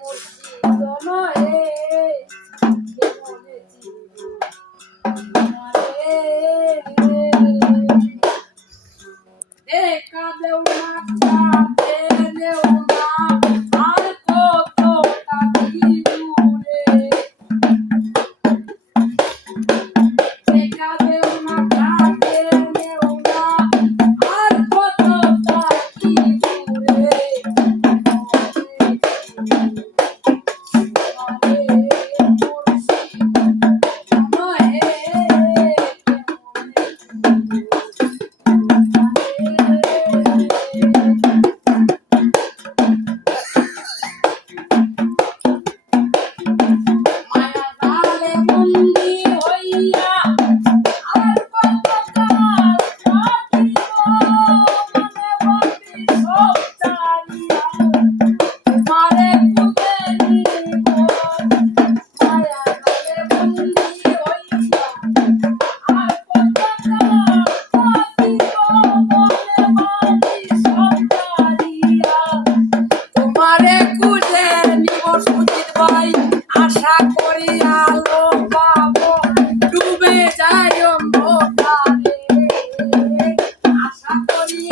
মসজিদ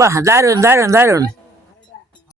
বাহ দারুন দারুন দারুন